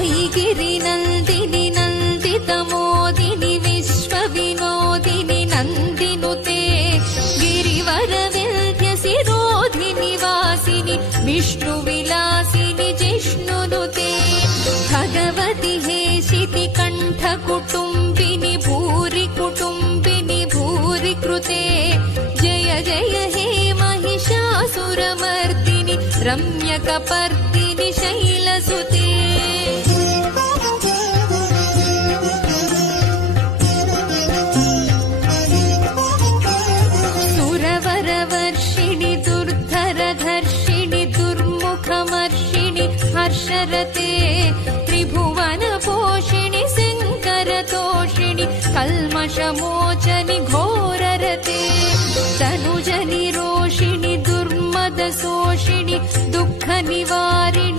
वैगिरिनन्दिनि नन्दितमोदिनि विश्वविनोदिनि नन्दिनुते गिरिवरविन्द्यशिरोधिनि वासिनि विष्णुविलासिनि जिष्णुनुते भगवति हेशिति कण्ठकुटुम्बिनि भूरि कुटुम्बिनि भूरि कृते जय जय हे महिषासुरमर्दिनि रम्यकपर्दिनि शैलसुते सुरवरवर्षिणि दुर्धरधर्षिणि दुर्मुखमर्षिणि हर्षरते त्रिभुवनपोषिणि शङ्करतोषिणि कल्मषमोचनि घोररते तनुजनिरोषिणि दुर्मदशोषिणि दुःखनिवारिणि